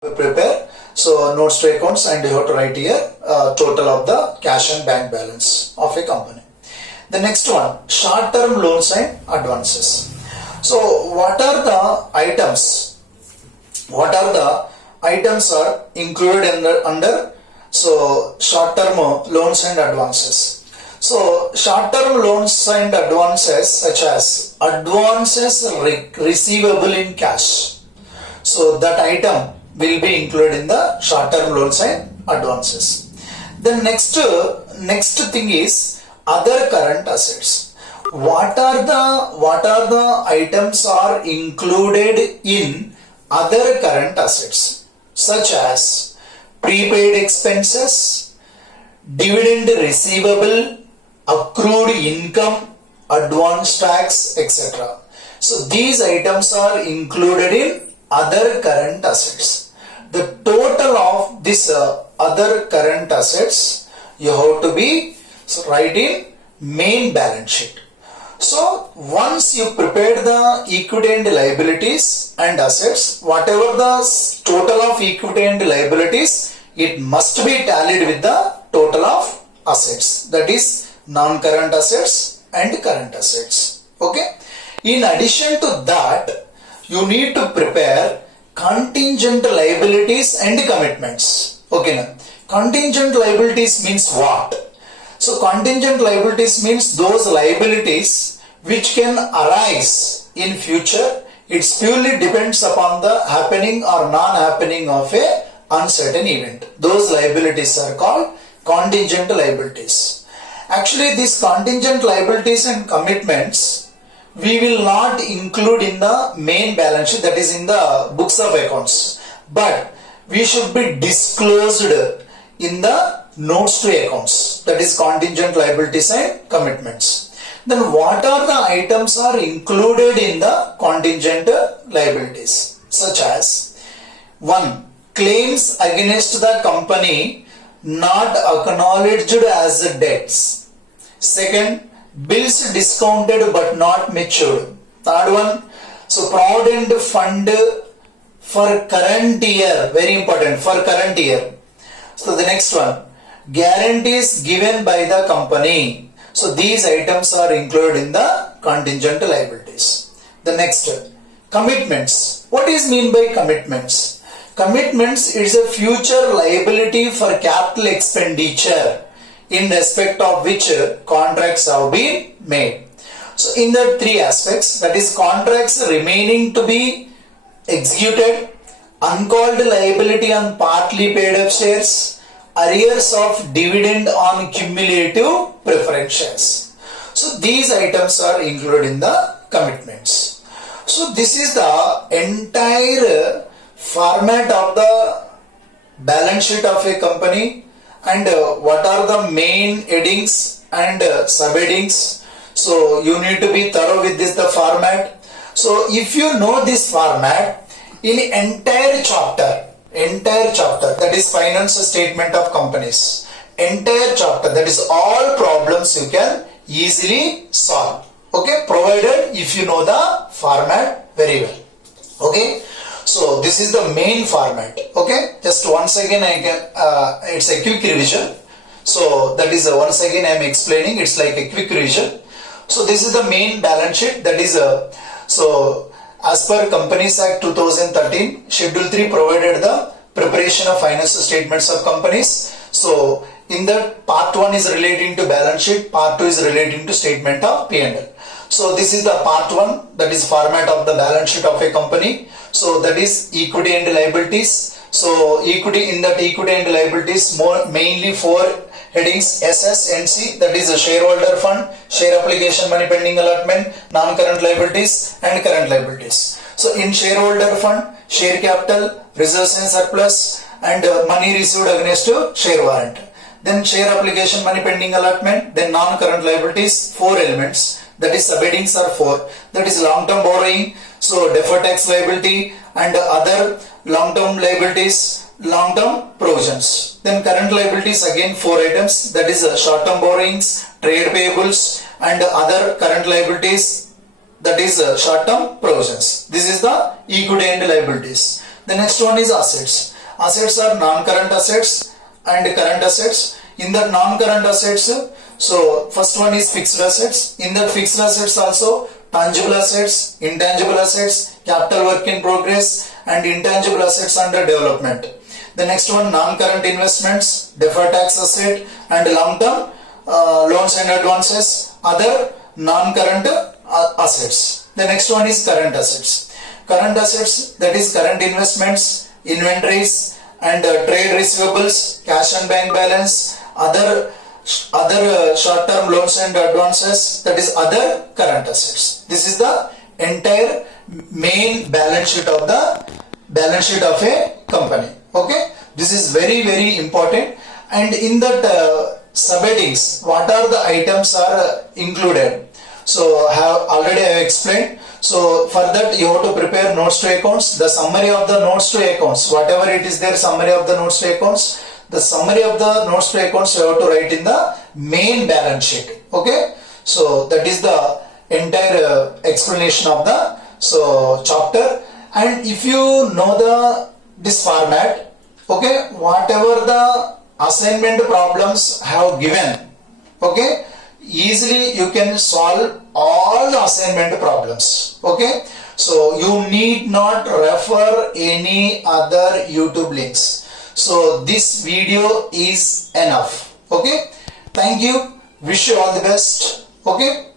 prepare notes to accounts, and you have to write here total of the cash and bank balance of a company. The next one, short term loans and advances. So what are the items are included under short term loans and advances? So short term loans and advances, such as advances receivable in cash, so that item will be included in the short term loans and advances. The next thing is other current assets. What are the items are included in other current assets, such as prepaid expenses, dividend receivable, accrued income, advance tax, etc. So these items are included in other current assets. The total of this other current assets you have to be write in main balance sheet. So once you prepare the equity and liabilities and assets, whatever the total of equity and liabilities, it must be tallied with the total of assets, that is non-current assets and current assets. Okay. In addition to that, you need to prepare contingent liabilities and commitments. Okay, now contingent liabilities means what? So contingent liabilities means those liabilities which can arise in future. It purely depends upon the happening or non-happening of a uncertain event. Those liabilities are called contingent liabilities. Actually, these contingent liabilities and commitments we will not include in the main balance sheet, that is in the books of accounts, but we should be disclosed in the notes to accounts, that is contingent liabilities and commitments. Then what are the items are included in the contingent liabilities, such as 1. Claims against the company not acknowledged as debts. Second, bills discounted but not matured. Third one, so provident fund for current year, very important, for current year. So the next one, guarantees given by the company. So these items are included in the contingent liabilities. The next, commitments. What is mean by commitments? Commitments is a future liability for capital expenditure in respect of which contracts have been made. So in the three aspects, that is contracts remaining to be executed, uncalled liability on partly paid up shares, arrears of dividend on cumulative preference shares. So these items are included in the commitments. So this is the entire format of the balance sheet of a company, and what are the main headings and subheadings. So you need to be thorough with the format. So if you know this format, in entire chapter, that is finance statement of companies, entire chapter, that is all problems you can easily solve. Okay, provided if you know the format very well. Okay. So this is the main format. Okay, just once again it's a quick revision. So that is once again I am explaining, it's like a quick revision. So this is the main balance sheet, that is so as per Companies Act 2013, Schedule 3 provided the preparation of financial statements of companies. So in that, part 1 is relating to balance sheet, part 2 is relating to statement of P&L. So this is the part 1, that is format of the balance sheet of a company. So that is equity and liabilities. So equity, in that equity and liabilities, mainly four headings: SS and C, that is a shareholder fund, share application, money pending allotment, non-current liabilities and current liabilities. So in shareholder fund, share capital, reserves and surplus, and money received against share warrant. Then share application, money pending allotment, then non-current liabilities, four elements. That is subheadings are four. That is long-term borrowing, so deferred tax liability and other long-term liabilities, long-term provisions. Then current liabilities, again four items, that is short-term borrowings, trade payables and other current liabilities, that is short-term provisions. This is the equity and liabilities. The next one is assets. Assets are non-current assets and current assets. In the non-current assets, so first one is fixed assets. In the fixed assets also tangible assets, intangible assets, capital work in progress and intangible assets under development. The next one non-current investments, deferred tax asset and long-term loans and advances, other non-current assets. The next one is current assets. Current assets, that is current investments, inventories and trade receivables, cash and bank balance, other short-term loans and advances, that is other current assets. This is the entire main balance sheet of a company. Okay, this is very important. And in that subheadings, what are the items are included? So I have explained. So for that you have to prepare notes to accounts, the summary of the notes to accounts, whatever it is there, summary of the notes to accounts. The summary of the notes to accounts you have to write in the main balance sheet. Okay, so that is the entire explanation of the chapter. And if you know this format, okay, whatever the assignment problems have given, okay, easily you can solve all the assignment problems. Okay, so you need not refer any other YouTube links. So this video is enough. Okay, thank you, wish you all the best. Okay.